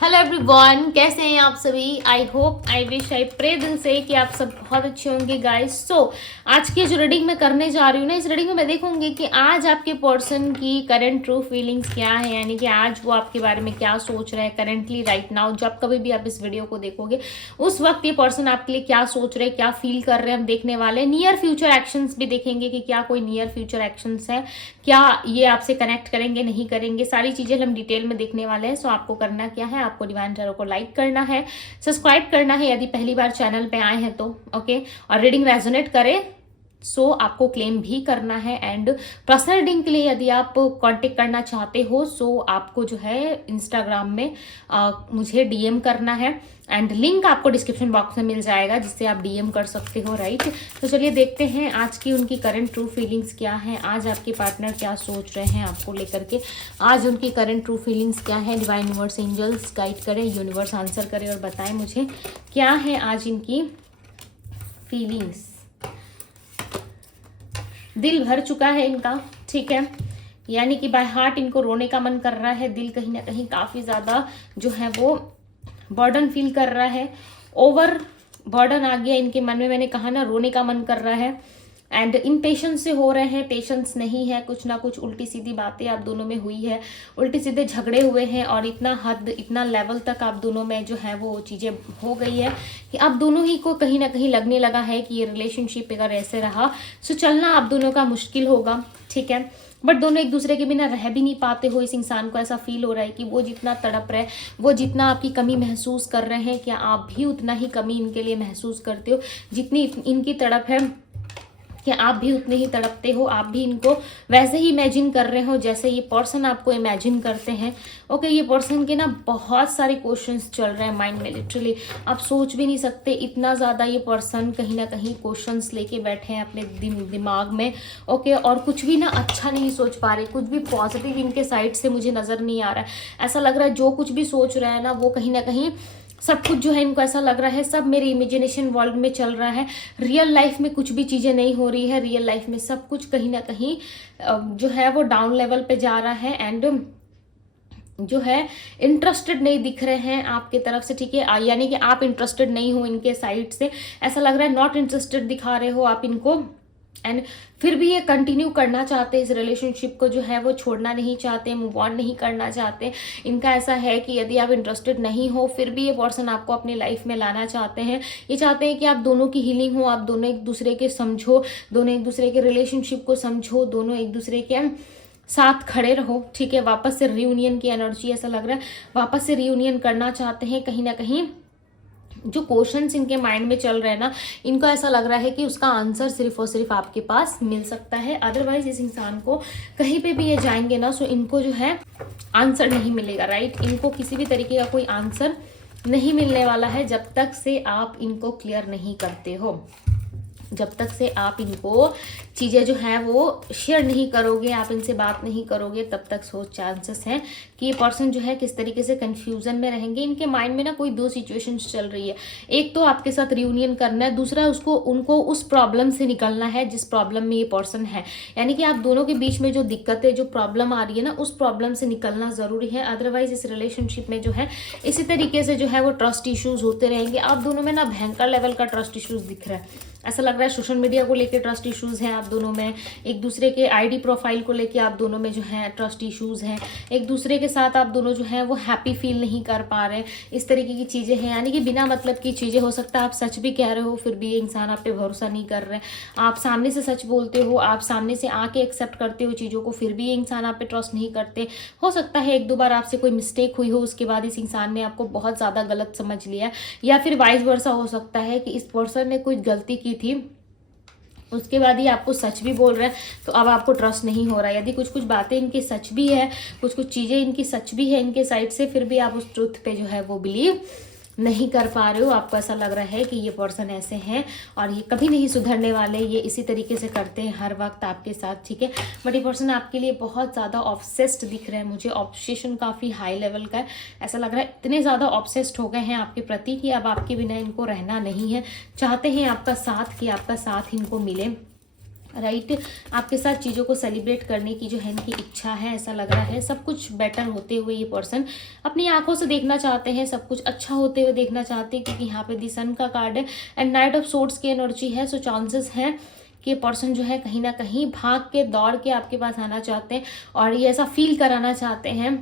Hello everyone, कैसे हैं आप सभी। I hope, I wish, I pray दिल से कि आप सब बहुत अच्छे होंगे गाइस। आज की जो रीडिंग मैं करने जा रही हूँ ना, इस रीडिंग में मैं देखूंगी कि आज आपके पर्सन की करंट ट्रू फीलिंग्स क्या है, यानी कि आज वो आपके बारे में क्या सोच रहे हैं करंटली राइट नाउ। जब कभी भी आप इस वीडियो को देखोगे उस वक्त ये पर्सन आपके लिए क्या सोच रहे हैं, क्या फील कर रहे हैं, हम देखने वाले। नियर फ्यूचर एक्शंस भी देखेंगे कि क्या कोई नियर फ्यूचर एक्शंस है, क्या ये आपसे कनेक्ट करेंगे नहीं करेंगे, सारी चीजें हम डिटेल में देखने वाले हैं। सो आपको करना क्या है, आपको डिवाइन टैरो को लाइक करना है, सब्सक्राइब करना है यदि पहली बार चैनल पे आए हैं तो, ओके। और रीडिंग रेजोनेट करे सो आपको क्लेम भी करना है। एंड पर्सनल रीडिंग के लिए यदि आप कांटेक्ट करना चाहते हो सो आपको जो है इंस्टाग्राम में मुझे डीएम करना है एंड लिंक आपको डिस्क्रिप्शन बॉक्स में मिल जाएगा जिससे आप डीएम कर सकते हो, राइट। तो चलिए देखते हैं आज की उनकी करंट ट्रू फीलिंग्स क्या है, आज आपके पार्टनर क्या सोच रहे हैं आपको लेकर के, आज उनकी करंट ट्रू फीलिंग्स क्या है। डिवाइन यूनिवर्स एंजल्स गाइड करें, यूनिवर्स आंसर करें और बताएं मुझे क्या है आज इनकी फीलिंग्स। दिल भर चुका है इनका, ठीक है, यानी कि बाय हार्ट इनको रोने का मन कर रहा है। दिल कहीं ना कहीं काफ़ी ज़्यादा जो है वो बर्डन फील कर रहा है, ओवर बर्डन आ गया इनके मन में। मैंने कहा ना, रोने का मन कर रहा है एंड इम्पेशेंस से हो रहे हैं, पेशेंस नहीं है। कुछ ना कुछ उल्टी सीधी बातें आप दोनों में हुई है, उल्टे सीधे झगड़े हुए हैं और इतना हद, इतना लेवल तक आप दोनों में जो है वो चीज़ें हो गई है कि आप दोनों ही को कहीं ना कहीं लगने लगा है कि ये रिलेशनशिप अगर ऐसे रहा सो चलना आप दोनों का मुश्किल होगा, ठीक है। बट दोनों एक दूसरे के बिना रह भी नहीं पाते हो। इस इंसान को ऐसा फील हो रहा है कि वो जितना तड़प रहे, वो जितना आपकी कमी महसूस कर रहे हैं, क्या आप भी उतना ही कमी इनके लिए महसूस करते हो। जितनी इनकी तड़प है कि आप भी उतने ही तड़पते हो, आप भी इनको वैसे ही इमेजिन कर रहे हो जैसे ये पर्सन आपको इमेजिन करते हैं, ओके। ये पर्सन के ना बहुत सारे क्वेश्चंस चल रहे हैं माइंड में, लिटरली आप सोच भी नहीं सकते इतना ज़्यादा ये पर्सन कहीं ना कहीं क्वेश्चंस लेके बैठे हैं अपने दिमाग में, ओके। और कुछ भी ना अच्छा नहीं सोच पा रहे, कुछ भी पॉजिटिव इनके साइड से मुझे नज़र नहीं आ रहा है। ऐसा लग रहा है जो कुछ भी सोच रहे हैं ना वो कहीं ना कहीं सब कुछ जो है इनको ऐसा लग रहा है सब मेरे इमेजिनेशन वर्ल्ड में चल रहा है। रियल लाइफ में कुछ भी चीज़ें नहीं हो रही है, रियल लाइफ में सब कुछ कहीं ना कहीं जो है वो डाउन लेवल पे जा रहा है एंड जो है इंटरेस्टेड नहीं दिख रहे हैं आपके तरफ से, ठीक है। यानी कि आप इंटरेस्टेड नहीं हो इनके साइड से, ऐसा लग रहा है नॉट इंटरेस्टेड दिखा रहे हो आप इनको। एंड फिर भी ये कंटिन्यू करना चाहते हैं इस रिलेशनशिप को, जो है वो छोड़ना नहीं चाहते, मूव ऑन नहीं करना चाहते। इनका ऐसा है कि यदि आप इंटरेस्टेड नहीं हो फिर भी ये पर्सन आपको अपनी लाइफ में लाना चाहते हैं। ये चाहते हैं कि आप दोनों की हीलिंग हो, आप दोनों एक दूसरे के समझो, दोनों एक दूसरे के रिलेशनशिप को समझो, दोनों एक दूसरे के साथ खड़े रहो, ठीक है। वापस से रियूनियन की एनर्जी, ऐसा लग रहा है वापस से रियूनियन करना चाहते हैं। कहीं ना कहीं जो क्वेश्चंस इनके माइंड में चल रहे हैं ना, इनको ऐसा लग रहा है कि उसका आंसर सिर्फ और सिर्फ आपके पास मिल सकता है। अदरवाइज इस इंसान को कहीं पे भी ये जाएंगे ना सो इनको जो है आंसर नहीं मिलेगा, राइट। इनको किसी भी तरीके का कोई आंसर नहीं मिलने वाला है जब तक से आप इनको क्लियर नहीं करते हो, जब तक से आप इनको चीज़ें जो हैं वो शेयर नहीं करोगे, आप इनसे बात नहीं करोगे, तब तक सो चांसेस हैं कि ये पर्सन जो है किस तरीके से कंफ्यूजन में रहेंगे। इनके माइंड में ना कोई दो सिचुएशंस चल रही है, एक तो आपके साथ रियूनियन करना है, दूसरा उनको उस प्रॉब्लम से निकलना है जिस प्रॉब्लम में ये पर्सन है। यानी कि आप दोनों के बीच में जो दिक्कत है, जो प्रॉब्लम आ रही है ना, उस प्रॉब्लम से निकलना ज़रूरी है। अदरवाइज इस रिलेशनशिप में जो है इसी तरीके से जो है वो ट्रस्ट इश्यूज होते रहेंगे। आप दोनों में ना भयंकर लेवल का ट्रस्ट इश्यूज दिख रहा है, ऐसा लग रहा है सोशल मीडिया को लेके ट्रस्ट इश्यूज हैं आप दोनों में, एक दूसरे के आईडी प्रोफाइल को लेके आप दोनों में जो है ट्रस्ट इश्यूज हैं, एक दूसरे के साथ आप दोनों जो है वो हैप्पी फील नहीं कर पा रहे, इस तरीके की चीज़ें हैं। यानी कि बिना मतलब की चीज़ें, हो सकता है आप सच भी कह रहे हो फिर भी ये इंसान आप पे भरोसा नहीं कर रहे, आप सामने से सच बोलते हो, आप सामने से आके एक्सेप्ट करते हो चीज़ों को, फिर भी ये इंसान आप पे ट्रस्ट नहीं करते। हो सकता है एक दो बार आपसे कोई मिस्टेक हुई हो, उसके बाद इस इंसान ने आपको बहुत ज़्यादा गलत समझ लिया, या फिर वाइस वर्सा हो सकता है कि इस पर्सन ने कोई गलती की थी, उसके बाद ही आपको सच भी बोल रहे हैं तो अब आपको ट्रस्ट नहीं हो रहा है। यदि कुछ कुछ बातें इनकी सच भी है, कुछ कुछ चीज़ें इनकी सच भी है इनके साइड से, फिर भी आप उस ट्रुथ पे जो है वो बिलीव नहीं कर पा रहे हो। आपको ऐसा लग रहा है कि ये पर्सन ऐसे हैं और ये कभी नहीं सुधरने वाले, ये इसी तरीके से करते हैं हर वक्त आपके साथ, ठीक है। बट ये पर्सन आपके लिए बहुत ज़्यादा ऑब्सेस्ड दिख रहा है मुझे, ऑब्सेशन काफ़ी हाई लेवल का है। ऐसा लग रहा है इतने ज़्यादा ऑब्सेस्ड हो गए हैं आपके प्रति कि अब आपके बिना इनको रहना नहीं है, चाहते हैं आपका साथ, कि आपका साथ इनको मिले। राइट आपके साथ चीज़ों को सेलिब्रेट करने की जो है इनकी इच्छा है, ऐसा लग रहा है। सब कुछ बेटर होते हुए ये पर्सन अपनी आंखों से देखना चाहते हैं, सब कुछ अच्छा होते हुए देखना चाहते हैं, क्योंकि यहाँ पे दी सन का कार्ड है एंड नाइट ऑफ सोर्ड्स की एनर्जी है। सो चांसेस हैं कि ये पर्सन जो है कहीं ना कहीं भाग के दौड़ के आपके पास आना चाहते हैं और ये ऐसा फील कराना चाहते हैं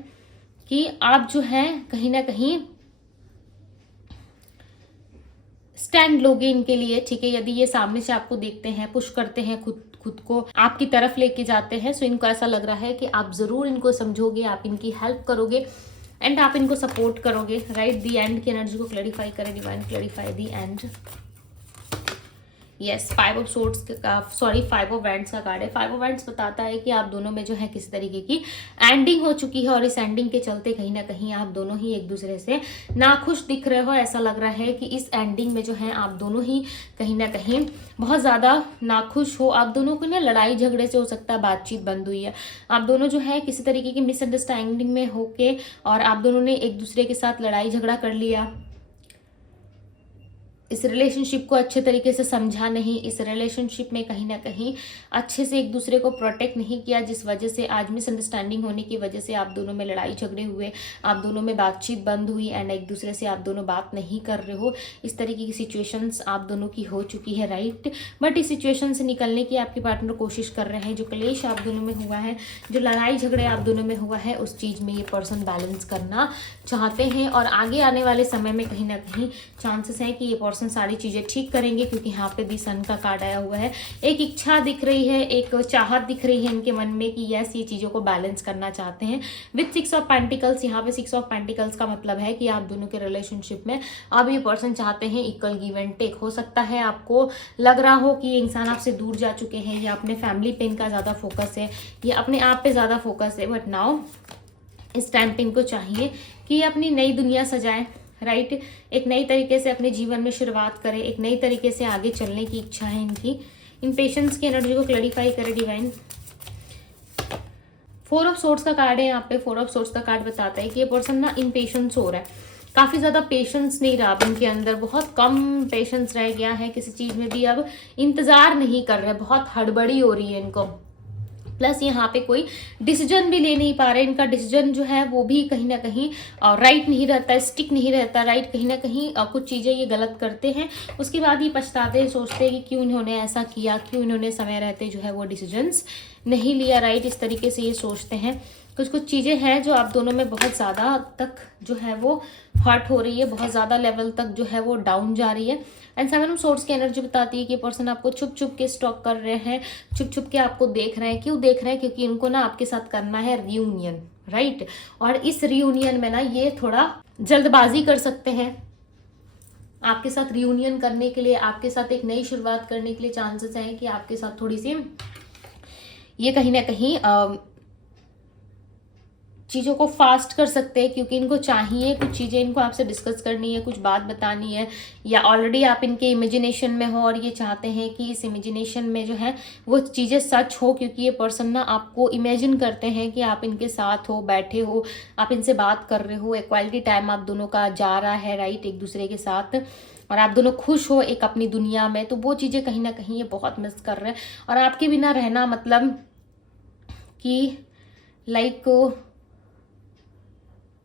कि आप जो है कहीं ना कहीं स्टैंड लोगे इनके लिए, ठीक है। यदि ये सामने से आपको देखते हैं, पुश करते हैं, खुद को आपकी तरफ लेके जाते हैं, सो इनको ऐसा लग रहा है कि आप जरूर इनको समझोगे, आप इनकी हेल्प करोगे एंड आप इनको सपोर्ट करोगे, राइट। दी एंड की एनर्जी को क्लैरिफाई करें divine, clarify the and. Yes, 5 of swords का, सॉरी 5 ऑफ वैंड्स का कार्ड है। 5 ऑफ वैंड्स बताता है कि आप दोनों में जो है किसी तरीके की एंडिंग हो चुकी है और इस एंडिंग के चलते कहीं ना कहीं आप दोनों ही एक दूसरे से नाखुश दिख रहे हो। ऐसा लग रहा है कि इस एंडिंग में जो है आप दोनों ही कहीं ना कहीं बहुत ज़्यादा नाखुश हो। आप दोनों को ना लड़ाई झगड़े से हो सकता है बातचीत बंद हुई है, आप दोनों जो है किसी तरीके की मिसअंडरस्टैंडिंग में होके और आप दोनों ने एक दूसरे के साथ लड़ाई झगड़ा कर लिया। इस रिलेशनशिप को अच्छे तरीके से समझा नहीं, इस रिलेशनशिप में कहीं ना कहीं अच्छे से एक दूसरे को प्रोटेक्ट नहीं किया, जिस वजह से आज मिसअंडरस्टैंडिंग होने की वजह से आप दोनों में लड़ाई झगड़े हुए, आप दोनों में बातचीत बंद हुई एंड एक दूसरे से आप दोनों बात नहीं कर रहे हो। इस तरीके की सिचुएशंस आप दोनों की हो चुकी है, राइट। बट इस सिचुएशन से निकलने की आपके पार्टनर कोशिश कर रहे हैं। जो क्लेश आप दोनों में हुआ है, जो लड़ाई झगड़े आप दोनों में हुआ है, उस चीज़ में ये पर्सन बैलेंस करना चाहते हैं और आगे आने वाले समय में कहीं ना कहीं चांसेस हैं कि ये पर्सन सारी चीज़ें ठीक करेंगे, क्योंकि यहाँ पे दी सन का कार्ड आया हुआ है। एक इच्छा दिख रही है, एक चाहत दिख रही है इनके मन में कि यस ये चीज़ों को बैलेंस करना चाहते हैं। विथ 6 ऑफ पेंटिकल्स, यहाँ पे 6 ऑफ पेंटिकल्स का मतलब है कि आप दोनों के रिलेशनशिप में अब ये पर्सन चाहते हैं इक्वल गिव एंड टेक। हो सकता है आपको लग रहा हो कि ये इंसान आपसे दूर जा चुके हैं, या अपने फैमिली पे इनका ज़्यादा फोकस है, या अपने आप पे ज़्यादा फोकस है, बट नाउ इस टाइम पे इनको चाहिए कि ये अपनी नई दुनिया सजाएं, राइट। एक नई तरीके से अपने जीवन में शुरुआत करें, एक नई तरीके से आगे चलने की इच्छा है इनकी। इन पेशेंस की एनर्जी को क्लैरिफाई करें डिवाइन। 4 ऑफ सोर्ड्स का कार्ड है यहाँ पे। 4 ऑफ सोर्ड्स का कार्ड बताता है कि ये पर्सन ना इम्पेशेंस हो रहा है, काफ़ी ज़्यादा पेशेंस नहीं रहा अब इनके अंदर, बहुत कम पेशेंस रह गया है, किसी चीज़ में भी अब इंतज़ार नहीं कर रहे, बहुत हड़बड़ी हो रही है इनको। प्लस यहाँ पे कोई डिसीजन भी ले नहीं पा रहे, इनका डिसीजन जो है वो भी कहीं ना कहीं राइट नहीं रहता, स्टिक नहीं रहता, राइट। कहीं ना कहीं कुछ चीज़ें ये गलत करते हैं, उसके बाद ये पछताते हैं, सोचते हैं कि क्यों इन्होंने ऐसा किया, क्यों इन्होंने समय रहते जो है वो डिसीजंस नहीं लिया, राइट। इस तरीके से ये सोचते हैं। कुछ चीज़ें हैं जो आप दोनों में बहुत ज़्यादा तक जो है वो हर्ट हो रही है, बहुत ज़्यादा लेवल तक जो है वो डाउन जा रही है। एंड 7 ऑफ सोर्ड्स की एनर्जी बताती है कि पर्सन आपको छुप छुप के स्टॉक कर रहे हैं, छुप छुप के आपको देख रहे हैं। क्यों देख रहे हैं? क्योंकि इनको ना आपके साथ करना है रियूनियन, राइट। और इस रियूनियन में ना ये थोड़ा जल्दबाजी कर सकते हैं। आपके साथ रियूनियन करने के लिए, आपके साथ एक नई शुरुआत करने के लिए चांसेस हैं कि आपके साथ थोड़ी सी ये कहीं ना कहीं चीज़ों को फास्ट कर सकते हैं, क्योंकि इनको चाहिए कुछ चीज़ें इनको आपसे डिस्कस करनी है, कुछ बात बतानी है, या ऑलरेडी आप इनके इमेजिनेशन में हो और ये चाहते हैं कि इस इमेजिनेशन में जो है वो चीज़ें सच हो, क्योंकि ये पर्सन ना आपको इमेजिन करते हैं कि आप इनके साथ हो, बैठे हो, आप इनसे बात कर रहे हो, एक क्वालिटी टाइम आप दोनों का जा रहा है, राइट, एक दूसरे के साथ, और आप दोनों खुश हो एक अपनी दुनिया में। तो वो चीज़ें कहीं ना कहीं ये बहुत मिस कर रहे हैं। और आपके बिना रहना मतलब कि लाइक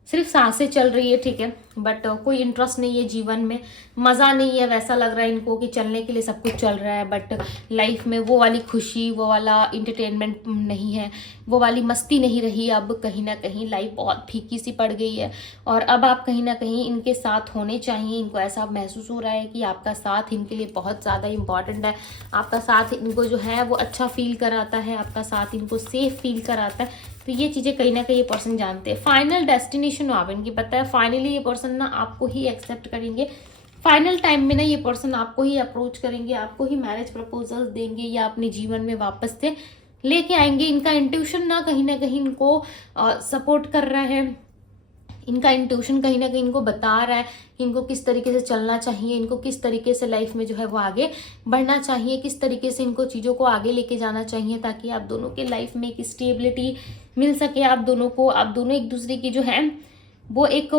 सिर्फ सांसें चल रही है, ठीक है, बट कोई इंटरेस्ट नहीं है जीवन में, मज़ा नहीं है। वैसा लग रहा है इनको कि चलने के लिए सब कुछ चल रहा है, बट लाइफ में वो वाली खुशी, वो वाला इंटरटेनमेंट नहीं है, वो वाली मस्ती नहीं रही। अब कहीं ना कहीं लाइफ बहुत फीकी सी पड़ गई है और अब आप कहीं ना कहीं इनके साथ होने चाहिए। इनको ऐसा महसूस हो रहा है कि आपका साथ इनके लिए बहुत ज़्यादा इम्पॉर्टेंट है, आपका साथ इनको जो है वो अच्छा फील कराता है, आपका साथ इनको सेफ फील कराता है। तो ये चीज़ें कहीं ना कहीं ये पर्सन जानते हैं। फाइनल डेस्टिनेशन आप इनकी पता है, फाइनली ये पर्सन ना आपको ही एक्सेप्ट करेंगे। फाइनल टाइम में ना ये पर्सन आपको ही अप्रोच करेंगे, आपको ही मैरिज प्रपोजल्स देंगे, या अपने जीवन में वापस से लेके आएंगे। इनका इंट्यूशन ना कहीं इनको सपोर्ट कर रहा है, इनका इंट्यूशन कहीं ना कहीं इनको बता रहा है कि इनको किस तरीके से चलना चाहिए, इनको किस तरीके से लाइफ में जो है वो आगे बढ़ना चाहिए, किस तरीके से इनको चीज़ों को आगे लेके जाना चाहिए, ताकि आप दोनों के लाइफ में एक स्टेबिलिटी मिल सके। आप दोनों को, आप दोनों एक दूसरे की जो है वो एक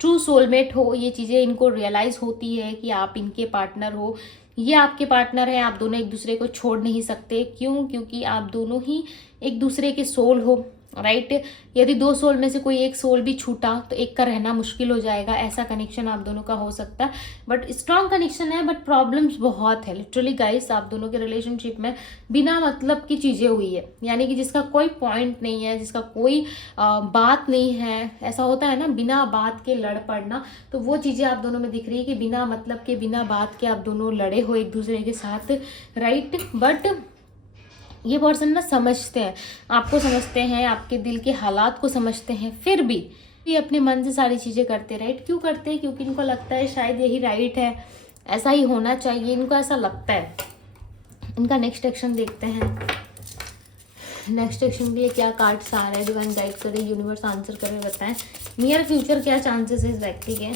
ट्रू सोलमेट हो, ये चीज़ें इनको रियलाइज़ होती है कि आप इनके पार्टनर हो, ये आपके पार्टनर है, आप दोनों एक दूसरे को छोड़ नहीं सकते। क्यों? क्योंकि आप दोनों ही एक दूसरे के सोल हो, राइट। यदि दो सोल में से कोई एक सोल भी छूटा तो एक का रहना मुश्किल हो जाएगा, ऐसा कनेक्शन आप दोनों का हो सकता है। बट स्ट्रॉन्ग कनेक्शन है, बट प्रॉब्लम्स बहुत है लिटरली गाइस। आप दोनों के रिलेशनशिप में बिना मतलब की चीज़ें हुई है, यानी कि जिसका कोई पॉइंट नहीं है, जिसका कोई बात नहीं है। ऐसा होता है ना, बिना बात के लड़ पड़ना, तो वो चीज़ें आप दोनों में दिख रही है कि बिना मतलब के, बिना बात के आप दोनों लड़े हो एक दूसरे के साथ, राइट। बट ये पर्सन ना समझते हैं, आपको समझते हैं, आपके दिल के हालात को समझते हैं, फिर भी ये अपने मन से सारी चीज़ें करते, राइट। क्यों करते हैं? क्योंकि इनको लगता है शायद यही राइट है, ऐसा ही होना चाहिए, इनको ऐसा लगता है। इनका नेक्स्ट एक्शन देखते हैं। नेक्स्ट एक्शन के लिए क्या कार्ड्स आ रहे हैं, डिवाइन गाइड करे, यूनिवर्स आंसर करे, बताएं। नियर फ्यूचर क्या चांसेस है इस व्यक्ति के,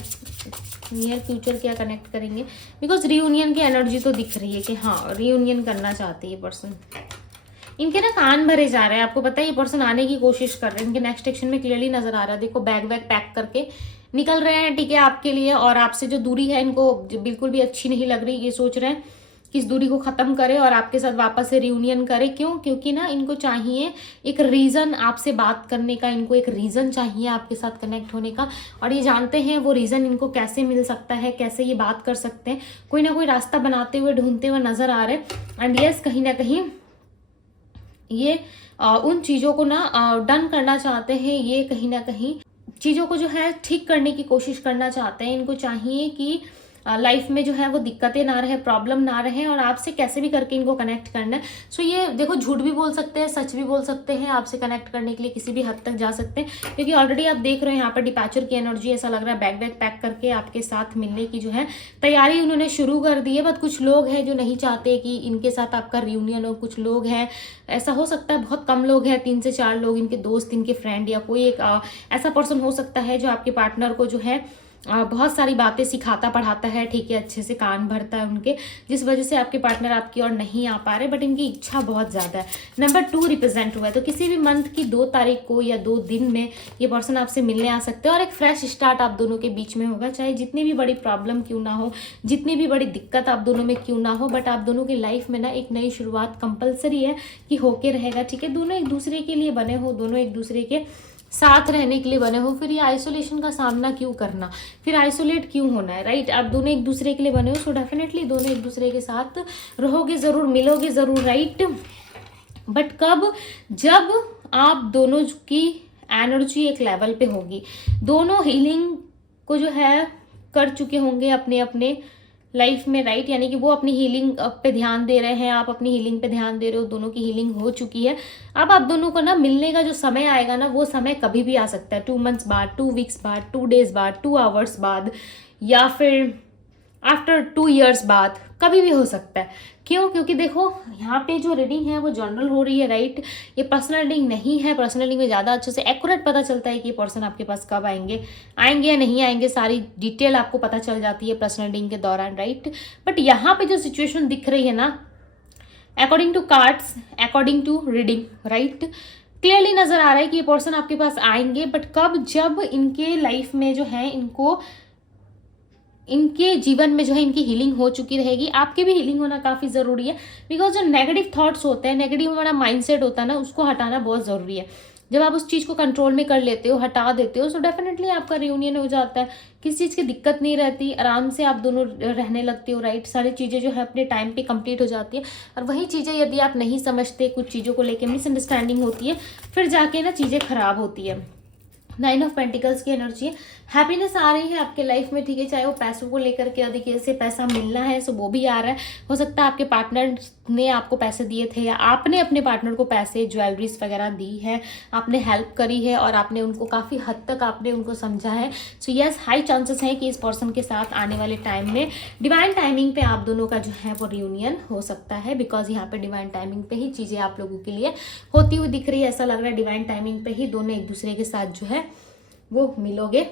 नियर फ्यूचर क्या कनेक्ट करेंगे, बिकॉज रियूनियन की एनर्जी तो दिख रही है कि हाँ रियूनियन करना चाहती है पर्सन। इनके ना कान भरे जा रहे हैं, आपको पता है ये पर्सन आने की कोशिश कर रहे हैं। इनके नेक्स्ट एक्शन में क्लियरली नजर आ रहा है, देखो बैग वैग पैक करके निकल रहे हैं, ठीक है, आपके लिए। और आपसे जो दूरी है इनको बिल्कुल भी अच्छी नहीं लग रही, ये सोच रहे हैं कि इस दूरी को खत्म करे और आपके साथ वापस से रियूनियन करे। क्यों? क्योंकि ना इनको चाहिए एक रीजन आपसे बात करने का, इनको एक रीजन चाहिए आपके साथ कनेक्ट होने का, और ये जानते हैं वो रीजन इनको कैसे मिल सकता है, कैसे ये बात कर सकते हैं। कोई ना कोई रास्ता बनाते हुए, ढूंढते हुए नजर आ रहे हैं। एंड यस, कहीं ना कहीं ये उन चीज़ों को ना डन करना चाहते हैं, ये कहीं ना कहीं चीज़ों को जो है ठीक करने की कोशिश करना चाहते हैं। इनको चाहिए कि लाइफ में जो है वो दिक्कतें ना रहे, प्रॉब्लम ना रहे, और आपसे कैसे भी करके इनको कनेक्ट करना है। सो ये देखो, झूठ भी बोल सकते हैं, सच भी बोल सकते हैं, आपसे कनेक्ट करने के लिए किसी भी हद तक जा सकते हैं। क्योंकि ऑलरेडी आप देख रहे हैं यहाँ पर डिपैचर की एनर्जी, ऐसा लग रहा है बैग वैग पैक करके आपके साथ मिलने की जो है तैयारी उन्होंने शुरू कर दी है। बट कुछ लोग हैं जो नहीं चाहते कि इनके साथ आपका रियूनियन हो। कुछ लोग हैं, ऐसा हो सकता है बहुत कम लोग हैं, 3 से 4 लोग, इनके दोस्त, इनके फ्रेंड, या कोई एक ऐसा पर्सन हो सकता है जो आपके पार्टनर को जो है बहुत सारी बातें सिखाता पढ़ाता है, ठीक है, अच्छे से कान भरता है उनके, जिस वजह से आपके पार्टनर आपकी ओर नहीं आ पा रहे। बट इनकी इच्छा बहुत ज़्यादा है। नंबर 2 रिप्रेजेंट हुआ है, तो किसी भी मंथ की 2 तारीख को या 2 दिन में ये पर्सन आपसे मिलने आ सकते हैं और एक फ्रेश स्टार्ट आप दोनों के बीच में होगा। चाहे जितनी भी बड़ी प्रॉब्लम क्यों ना हो, जितनी भी बड़ी दिक्कत आप दोनों में क्यों ना हो, बट आप दोनों की लाइफ में ना एक नई शुरुआत कंपलसरी है कि होके रहेगा, ठीक है। दोनों एक दूसरे के लिए बने हो, दोनों एक दूसरे के साथ रहने के लिए बने हो, फिर ये आइसोलेशन का सामना क्यों करना, फिर आइसोलेट क्यों होना है, राइट। आप दोनों एक दूसरे के लिए बने हो, सो डेफिनेटली दोनों एक दूसरे के साथ रहोगे जरूर, मिलोगे जरूर, राइट। बट कब? जब आप दोनों की एनर्जी एक लेवल पे होगी, दोनों हीलिंग को जो है कर चुके होंगे अपने अपने लाइफ में, राइट। यानी कि वो अपनी हीलिंग पे ध्यान दे रहे हैं, आप अपनी हीलिंग पे ध्यान दे रहे हो, दोनों की हीलिंग हो चुकी है। अब आप दोनों को ना मिलने का जो समय आएगा ना, वो समय कभी भी आ सकता है, 2 मंथ्स बाद, 2 वीक्स बाद, 2 डेज बाद, 2 आवर्स बाद, या फिर आफ्टर 2 ईयर्स बाद, कभी भी हो सकता है। क्यों? क्योंकि देखो यहाँ पे जो रीडिंग है वो जनरल हो रही है, राइट। ये पर्सनल रीडिंग नहीं है। पर्सनल रीडिंग में ज़्यादा अच्छे से एक्यूरेट पता चलता है कि ये पर्सन आपके पास कब आएंगे या नहीं आएंगे, सारी डिटेल आपको पता चल जाती है पर्सनल रीडिंग के दौरान, राइट। बट यहाँ पे जो सिचुएशन दिख रही है ना, according to cards, according to reading, right, clearly नजर आ रहा है कि ये पर्सन आपके पास आएंगे। बट कब? जब इनके लाइफ में जो है, इनके जीवन में जो है इनकी हीलिंग हो चुकी रहेगी। आपके भी हीलिंग होना काफ़ी ज़रूरी है, बिकॉज जो नेगेटिव थॉट्स होते हैं, नेगेटिव हमारा माइंडसेट होता है ना, उसको हटाना बहुत ज़रूरी है। जब आप उस चीज़ को कंट्रोल में कर लेते हो, हटा देते हो, सो डेफिनेटली आपका रियूनियन हो जाता है। किसी चीज़ की दिक्कत नहीं रहती, आराम से आप दोनों रहने लगते हो, राइट। सारी चीज़ें जो है अपने टाइम पे कंप्लीट हो जाती है। और वही चीज़ें यदि आप नहीं समझते, कुछ चीज़ों को लेकर मिसअंडरस्टैंडिंग होती है, फिर जाके ना चीज़ें खराब होती है। 9 ऑफ पेंटिकल्स की एनर्जी है, हैप्पीनेस आ रही है आपके लाइफ में, ठीक है। चाहे वो पैसों को लेकर के, यदि कैसे पैसा मिलना है, सो वो भी आ रहा है। हो सकता है आपके पार्टनर ने आपको पैसे दिए थे, या आपने अपने पार्टनर को पैसे, ज्वेलरीज वगैरह दी है, आपने हेल्प करी है, और आपने उनको काफ़ी हद तक आपने उनको समझा है। सो यस, हाई चांसेस हैं कि इस पर्सन के साथ आने वाले टाइम में डिवाइन टाइमिंग पे आप दोनों का जो है वो रियूनियन हो सकता है, बिकॉज यहाँ पे डिवाइन टाइमिंग पे ही चीज़ें आप लोगों के लिए होती हुई दिख रही है। ऐसा लग रहा है डिवाइन टाइमिंग पे ही दोनों एक दूसरे के साथ जो है वो मिलोगे।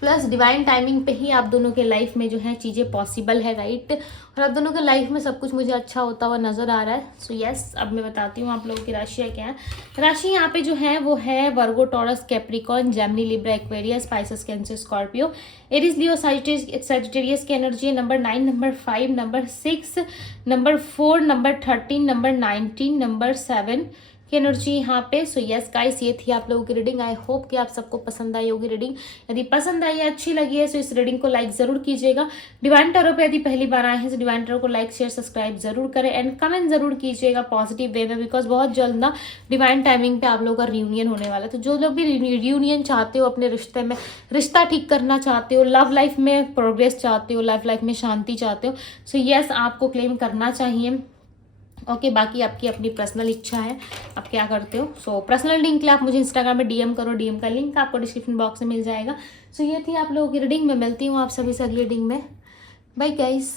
प्लस डिवाइन टाइमिंग पे ही आप दोनों के लाइफ में जो है चीज़ें पॉसिबल है, राइट। और आप दोनों के लाइफ में सब कुछ मुझे अच्छा होता हुआ नज़र आ रहा है। सो यस, अब मैं बताती हूँ आप लोगों की राशियाँ क्या है। राशि यहाँ पे जो है वो है Virgo, Taurus, Capricorn, Gemini, Libra, Aquarius, Pisces, Cancer, Scorpio, Aries, Leo, Sagittarius की एनर्जी है। Number 9, number 5, number 6, number 4, number 13, number 19, number 7 की एनर्जी यहाँ पे। सो यस गाइस, ये थी आप लोगों की रीडिंग। आई होप कि आप सबको पसंद आई होगी रीडिंग। यदि पसंद आई है, अच्छी लगी है, तो इस रीडिंग को लाइक जरूर कीजिएगा। डिवाइन टैरो पे यदि पहली बार आए हैं तो डिवाइन टैरो को लाइक, शेयर, सब्सक्राइब जरूर करें एंड कमेंट जरूर कीजिएगा पॉजिटिव वे में, बिकॉज बहुत जल्द ना डिवाइन टाइमिंग पे आप लोगों का रियूनियन होने वाला है। तो जो लोग भी रियूनियन चाहते हो, अपने रिश्ते में रिश्ता ठीक करना चाहते हो, लव लाइफ में प्रोग्रेस चाहते हो, लव लाइफ में शांति चाहते हो, सो यस आपको क्लेम करना चाहिए। ओके, बाकी आपकी अपनी पर्सनल इच्छा है, आप क्या करते हो। सो पर्सनल लिंक के लिए आप मुझे इंस्टाग्राम में डीएम करो, डीएम का लिंक आपको डिस्क्रिप्शन बॉक्स में मिल जाएगा। सो ये थी आप लोगों की रीडिंग में। मिलती हूँ आप सभी से अगली रीडिंग में। Bye guys.